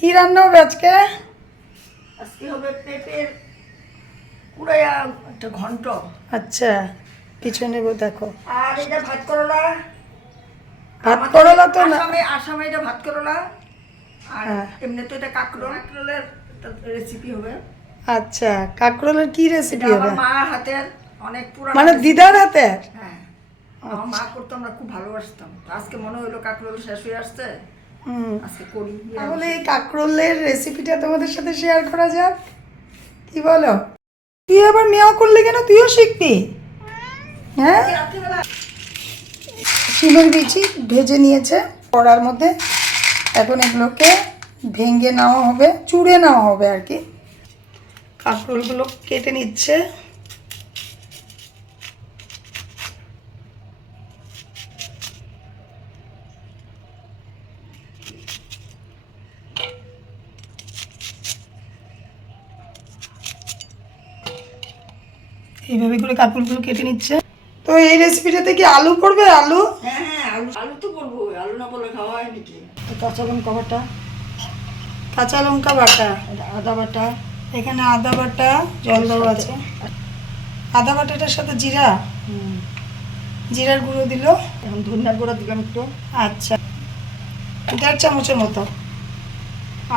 কি রান্না হবে আজকে? আজকে হবে পেঁপের কুড়াইয়া একটা ঘন্ট। আচ্ছা পিছনে দেখো। আর এটা ভাত করলা। ভাত করলা তো না। আসামে আসামে এটা ভাত করলা। আর হ্যাঁ। এমনি তো এটা কাঁকরোল। কাঁকরোলের রেসিপি হবে। আচ্ছা কাঁকরোলের কি রেসিপি হবে? মার হাতের অনেক পুরানো মানে দিদার হাতে হ্যাঁ। মা করতো আমরা খুব ভালোবাসতাম। আজকে মনে হলো কাঁকরোল শেষ হয়ে আসছে। তাহলে এই কাঁকরোলের রেসিপিটা তোমাদের সাথে শেয়ার করা যাক। কি বলো? তুই আবার মেয়াও করলি কেন? তুইও শিখবি। হ্যাঁ? শিমের বিচি ভেজে নিয়েছে। কড়ার মধ্যে। এখন এগুলোকে ভেঙে নেওয়া হবে চুড়ে নেওয়া হবে আর কি। কাঁকরোলগুলো কেটে নিচ্ছে। এইভাবে করে কাঁকরোলগুলো কেটে নিচ্ছে। তো এই রেসিপিটাতে কি আলু পড়বে আলু? হ্যাঁ হ্যাঁ আলু আলু তো বলব আলু না বলে খাওয়া হয় নাকি? তো কাঁচা লঙ্কা বাটা। কাঁচা লঙ্কা বাটা আদা বাটা। এখানে আদা বাটা জল দেওয়া আছে। আদা বাটাটার সাথে জিরা। জিরার গুঁড়ো দিল। এখন ধনিয়ার গুঁড়া দিলাম একটু। আচ্ছা। দেড় চামচের মতো।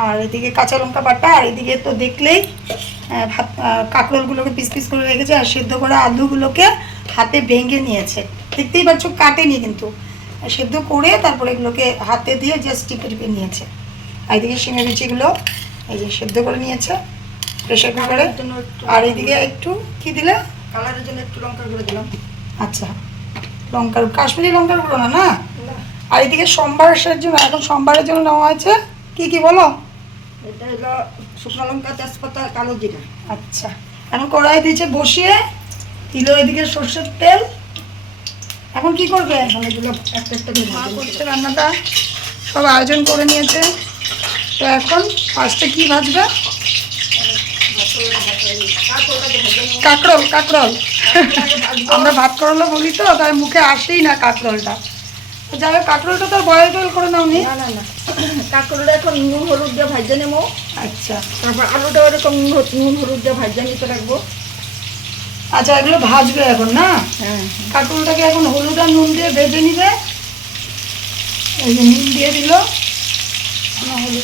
আর এদিকে কাঁচা লঙ্কা বাটা আর এদিকে তো দেখলেই ভাত কাঁকরোলগুলোকে পিস পিস করে রেখেছে আর সেদ্ধ করা আলুগুলোকে হাতে ভেঙে নিয়েছে। দেখতেই পাচ্ছ কাটেনি কিন্তু। সেদ্ধ করে তারপরে এগুলোকে হাতে দিয়ে জাস্ট টিপে টিপে নিয়েছে। আর এদিকে শিমের বিচিগুলো এই যে সেদ্ধ করে নিয়েছে প্রেশার কুকারে জন্য একটু আর এদিকে একটু কি দিলে? কালারের জন্য একটু লঙ্কা গুঁড়ো দিলাম। আচ্ছা লঙ্কার কাশ্মীরি লঙ্কার গুঁড়ো না? না। আর এদিকে সোমবারের জন্য এখন সোমবারের জন্য নেওয়া হয়েছে। কি কি বলো? এটা হলো শুকনো লঙ্কা তেজপাতা কালো জিরা। আচ্ছা। এখন কড়াই দিয়েছে বসিয়ে দিল এদিকে সর্ষের তেল। এখন কি করবে? এখন এগুলো একটা একটা মা করছে রান্নাটা। সব আয়োজন করে নিয়েছে। তো এখন ফার্স্টে কি ভাজবে? কাঁকরোল কাঁকরোল। আমরা ভাত করল বলি তো তাই মুখে আসেই না কাঁকরোলটা। যাই হোক কাঁকরোলটা তো বয়েল টয়েল করে নাও নি না না। না কাঁকড়টা এখন নুন হলুদ দিয়ে ভাজা নেব। আচ্ছা। তারপর আলুটাও এরকম নুন হলুদ- দিয়ে ভাজা নিতে রাখব। আচ্ছা এগুলো ভাজবে এখন না? হ্যাঁ কাঁকরোলটাকে এখন হলুদ আর নুন দিয়ে ভেজে নিবে। এই যে নুন দিয়ে দিল। হলুদ।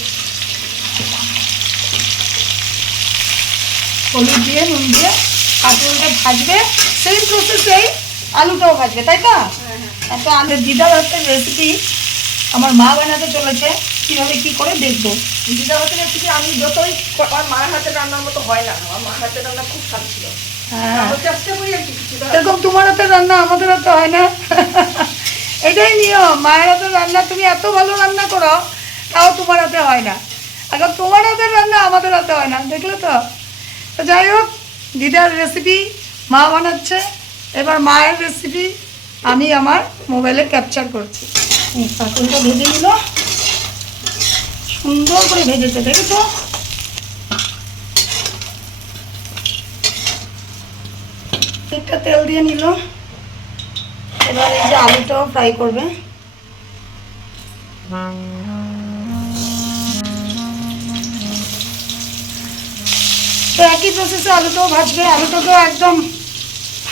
হলুদ দিয়ে নুন দিয়ে কাঁকরোলটা ভাজবে। সেই প্রসেসেই আলুটাও ভাজবে তাই তো? একটা আলু দিদার একটা রেসিপি আমার মা বানাতে চলেছে কীভাবে কী করে দেখব। দিদা হাতে রেসিপি আমি যতই আমার মার হাতের রান্নার মতো হয় না আমার মার হাতের রান্না খুব স্বাদ ছিল। হ্যাঁ। চেষ্টা করি আর কি এরকম তোমার হাতে রান্না আমাদের হাতে হয় না। এটাই নিয়ম মায়ের হাতে রান্না তুমি এত ভালো রান্না করো তাও তোমার হাতে হয় না। এখন তোমার হাতের রান্না আমাদের হাতে হয় না দেখলে তো? তো যাই হোক দিদার রেসিপি মা বানাচ্ছে এবার মায়ের রেসিপি আমি আমার মোবাইলে ক্যাপচার করছি। এই ভেজে নিল। সুন্দর করে ভেজেছে, দেখেছ? একটা তেল দিয়ে নিল। এবার এই যে আলুটাও ফ্রাই করবে। তো একই প্রসেসে আলুটাও ভাজবে। আলুটাকেও একদম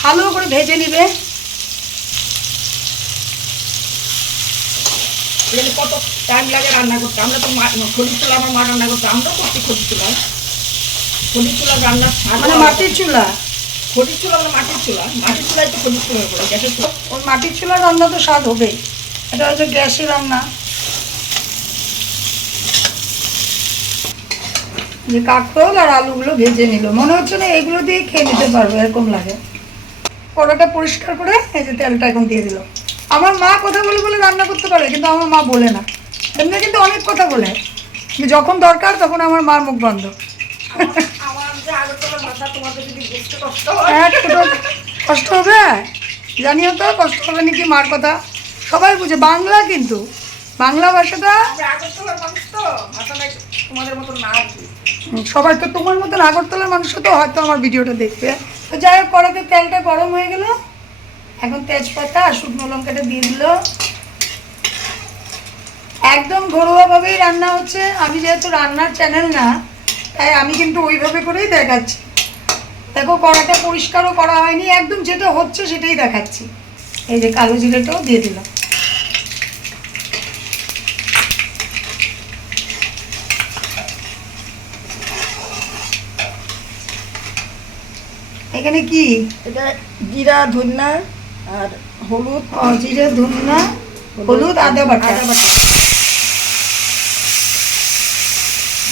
ভালো করে ভেজে নিবে। এখানে কত টাইম লাগে রান্না করতে? আমরা তো মা- চুলা আমার মা রান্না করতে। আমরাও করছি খড়ির চুলা। রান্নার মানে মাটির চুলা? খড়ির চুলা মানে মাটির চুলা। মাটির চুলায় তো চুলা করে গ্যাসের চুলা। ওর মাটির চুলার রান্না তো স্বাদ হবেই। এটা হচ্ছে গ্যাসের রান্না। যে কাঁকরোল আর আলুগুলো ভেজে নিল। মনে হচ্ছে না এগুলো দিয়ে খেয়ে নিতে পারবে এরকম লাগে। কড়াটা পরিষ্কার করে এই যে তেলটা এখন দিয়ে দিল। আমার মা কথা বলে বলে রান্না করতে পারে কিন্তু আমার মা বলে না। এমনি কিন্তু অনেক কথা বলে। যখন দরকার তখন আমার মার মুখ বন্ধ। হ্যাঁ। ছোট কষ্ট হবে। জানিও তো কষ্ট হবে নাকি মার কথা? সবাই বুঝে বাংলা কিন্তু। বাংলা ভাষাটা সবাই তো তোমার মতন আগরতলার মানুষও তো হয়তো আমার ভিডিওটা দেখবে। তো যাই হোক কড়াতে তেলটা গরম হয়ে গেল। এখন তেজপাতা আর শুকনো লঙ্কাটা দিয়ে দিল। একদম ঘরোয়াভাবেই রান্না হচ্ছে। আমি যেহেতু রান্নার চ্যানেল না, তাই আমি কিন্তু ওইভাবে করেই দেখাচ্ছি। দেখো কড়াটা পরিষ্কারও করা হয়নি। একদম যেটা হচ্ছে সেটাই দেখাচ্ছি। এই যে কালো জিরেটাও দিয়ে দিলাম। এখানে কি? এটা জিরা, ধন্যা আর হলুদ জিরে ধন্যা হলুদ আদা বাটা। আদা বাটা।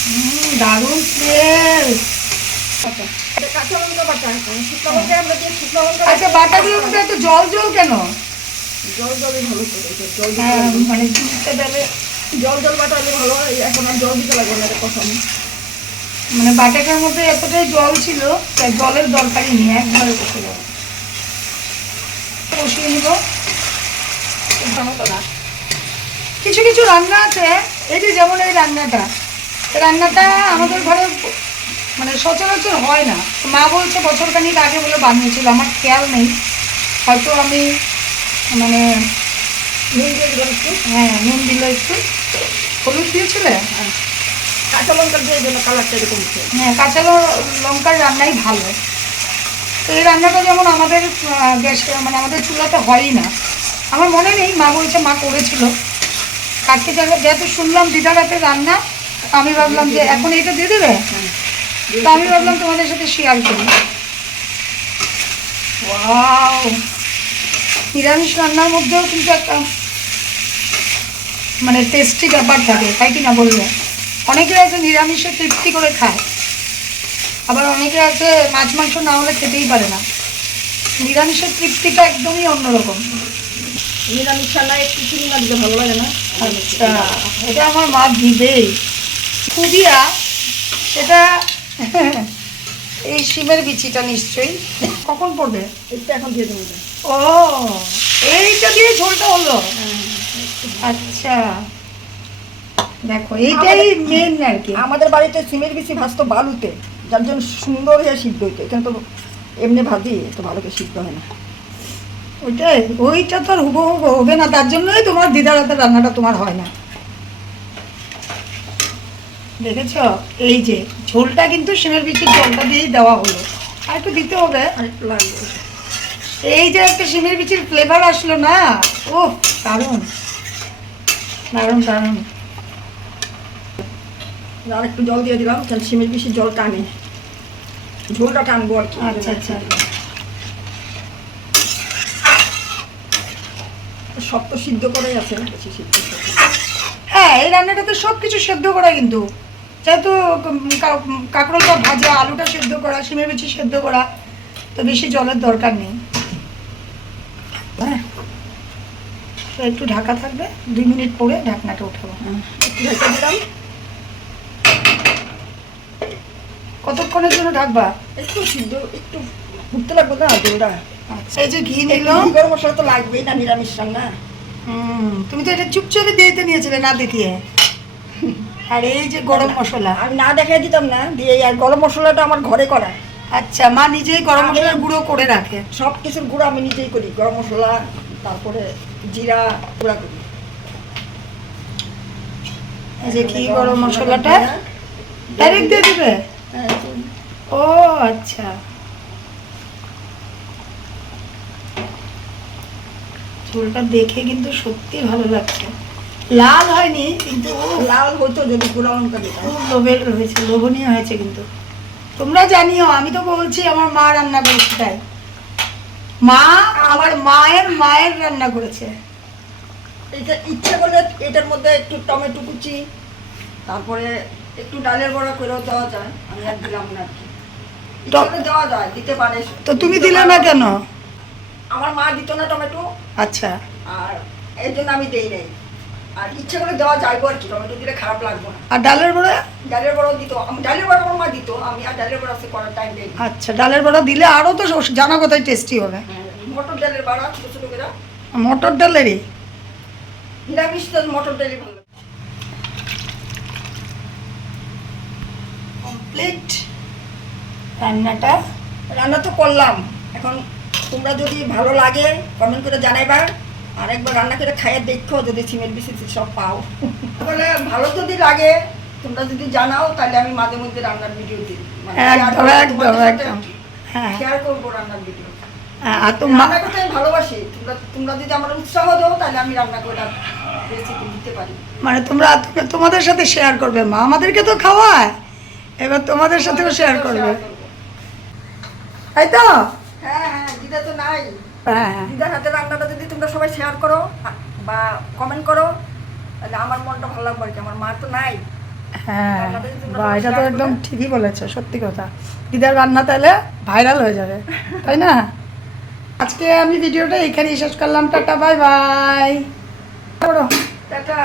হুম, দারুণ কাঁচা লঙ্কা বাটা শুকনো লঙ্কা আমরা যে শুকনো লঙ্কা আচ্ছা বাটাগুলোর মধ্যে এত জল জল কেন? জল জলে ভালো জল হ্যাঁ। মানে দেবে জল জল বাটা হলে ভালো হয়। এখন আর জল দিতে লাগবে না কষানো মানে বাটাটার মধ্যে এতটাই জল ছিল তাই জলের দরকারই নেই একবারে কষে যাবে কষিয়ে নিব। না। কিছু কিছু রান্না আছে। এই যে যেমন এই রান্নাটা রান্নাটা আমাদের ঘরে মানে সচরাচর হয় না। মা বলছে বছর খানিক আগে বলে বানিয়েছিল আমার খেয়াল নেই। হয়তো আমি মানে নুন দিয়ে দিলাম একটু। হ্যাঁ নুন দিল একটু। হলুদ দিয়েছিলে? হ্যাঁ। কাঁচা লঙ্কা দিয়ে জন্য কালারটা এরকম হ্যাঁ কাঁচা লঙ্কার রান্নাই ভালো। তো এই রান্নাটা যেমন আমাদের গ্যাস মানে আমাদের চুলাতে হয়ই না। আমার মনে নেই, মা বলছে, মা করেছিল। যাবে যেহেতু শুনলাম দিদার হাতে রান্না, আমি ভাবলাম যে এখন এইটা দিয়ে দেবে? তো আমি ভাবলাম তোমাদের সাথে শেয়ার করি। নিরামিষ রান্নার মধ্যেও কিন্তু একটা মানে টেস্টি ব্যাপার থাকে, তাই কি না বলবে অনেকে আছে নিরামিষে তৃপ্তি করে খায়। আবার অনেকে আছে মাছ মাংস না হলে খেতেই পারে না। নিরামিষের তৃপ্তিটা একদমই অন্যরকম। নিরামিষ রান্না একটু চিনি না দিতে ভালো লাগে না? আচ্ছা এটা আমার মা দিবেই খুবিয়া সেটা এই শিমের বিচিটা নিশ্চয়ই। কখন পড়বে? এটা এখন দিয়ে দেবো। ও এইটা দিয়ে ঝোলটা হলো। আচ্ছা। দেখো এইটাই মেন আর কি। আমাদের বাড়িতে সিমের বেশি ভাজতো বালুতে। যার জন্য সুন্দর হয়ে সিদ্ধ হইতো। এখানে তো এমনি ভাজি তো ভালো করে সিদ্ধ হয় না। ওইটাই, ওইটা তো আর হুবহু হবে না, তার জন্যই তোমার দিদার হাতের রান্নাটা তোমার হয় না। দেখেছ? এই যে, ঝোলটা কিন্তু শিমের বিচির ঝোলটা দিয়েই দেওয়া হলো। আর একটু দিতে হবে। আর একটু লাগবে এই যে একটা শিমের বিচির ফ্লেভার আসলো না ও দারুণ। দারুণ দারুণ। আর একটু জল দিয়ে দিলাম কারণ সিমের বেশি জল টানে। ঝোলটা টানবো আর কি। আচ্ছা আচ্ছা। সব তো সিদ্ধ করেই আছে না? বেশি সিদ্ধ হ্যাঁ এই রান্নাটাতে সব কিছু সেদ্ধ করা কিন্তু। যেহেতু উম, কা- কাঁকরোলটা ভাজা আলুটা সেদ্ধ করা শিমের বিচি সেদ্ধ করা তো বেশি জলের দরকার নেই। হ্যাঁ। একটু ঢাকা থাকবে দুই মিনিট পরে ঢাকনাটা উঠাবো। হ্যাঁ, একটু ঢেকে দিলাম। কতক্ষণের জন্য ঢাকবা? একটু সিদ্ধ একটু ফুটতে লাগবে না ঝোলটা আচ্ছা। এই যে ঘি নিল গরম মশলা তো লাগবেই না নিরামিষ রান্না। হুম তুমি তো এটা চুপচাপে দিতে নিয়েছিলে না দেখিয়ে। আর এই যে গরম মশলা। আমি না দেখাই দিতাম না দিয়ে আর গরম মশলাটা আমার ঘরে করা। আচ্ছা মা নিজেই গরম মশলার গুঁড়ো করে রাখে। সব কিছুর গুঁড়ো আমি নিজেই করি গরম মশলা তারপরে জিরা গুঁড়া করি। এই যে কি গরম মশলাটা ডাইরেক্ট দিয়ে দিবে? ও আচ্ছা। ঝোলটা দেখে কিন্তু সত্যি ভালো লাগছে। লাল হয়নি কিন্তু লাল হতো যদি গুঁড়া লঙ্কা খুব লোভের হয়েছে লোভনীয় হয়েছে কিন্তু। তোমরা জানিও আমি তো বলছি আমার মা রান্না করেছে তাই। মা আমার মায়ের মায়ের রান্না করেছে। এটা ইচ্ছে করলে এটার মধ্যে একটু টমেটো কুচি তারপরে একটু ডালের বড়া করেও দেওয়া যায় আমি আর দিলাম না দেওয়া যায় দিতে পারে। তো তুমি দিলে না কেন? আমার মা দিত না টমেটো। আচ্ছা। আর এর জন্য আমি দেই নাই। আর ইচ্ছে করে দেওয়া যাইবো আর কি টমেটো দিলে খারাপ লাগবে না। আর ডালের বড়া? ডালের বড়াও দিত। আমি ডালের বড়া আমার মা দিত আমি আর ডালের বড়া সে করার টাইম দেই না। আচ্ছা ডালের বড়া দিলে আরও তো জানা কোথায় টেস্টি হবে। হ্যাঁ, মটর ডালের বড়া ছোটো ছোটো করে। মটর ডালেরই? নিরামিষ তো মটর ডালই ভালো লাগে। কমপ্লিট রান্নাটা? রান্না তো করলাম। এখন তোমরা যদি ভালো লাগে কমেন্ট করে জানাইবা। আরেকবার রান্না করে খাইয়ে দেখো যদি সিমেন্ট বিসিট সব পাও। বলে ভালো যদি লাগে তোমরা যদি জানাও তাহলে আমি মাঝে মধ্যে রান্নার ভিডিও দিই। মানে একদম একদম হ্যাঁ। শেয়ার করব রান্নার ভিডিও হ্যাঁ, আর তোমার রান্না করতে আমি ভালোবাসি। তোমরা তোমরা যদি আমার উৎসাহ দাও তাহলে আমি রান্না করে রেসিপি দিতে পারি। মানে তোমরা তুমি- তোমাদের সাথে শেয়ার করবে মা। আমাদেরকে তো খাওয়ায়। এবার তোমাদের সাথেও শেয়ার করবে। তাই তো? হ্যাঁ হ্যাঁ দিদা তো নাই। হ্যাঁ। দিদার হাতে রান্নাটা যদি তোমরা সবাই শেয়ার করো বা কমেন্ট করো তাহলে আমার মনটা ভালো লাগবে আর কি আমার মা তো নাই। হ্যাঁ বা এটা তো একদম ঠিকই বলেছ সত্যি কথা। দিদার রান্না তাহলে ভাইরাল হয়ে যাবে তাই না? আজকে আমি ভিডিওটা এখানেই শেষ করলাম টাটা বাই বাই টাটা।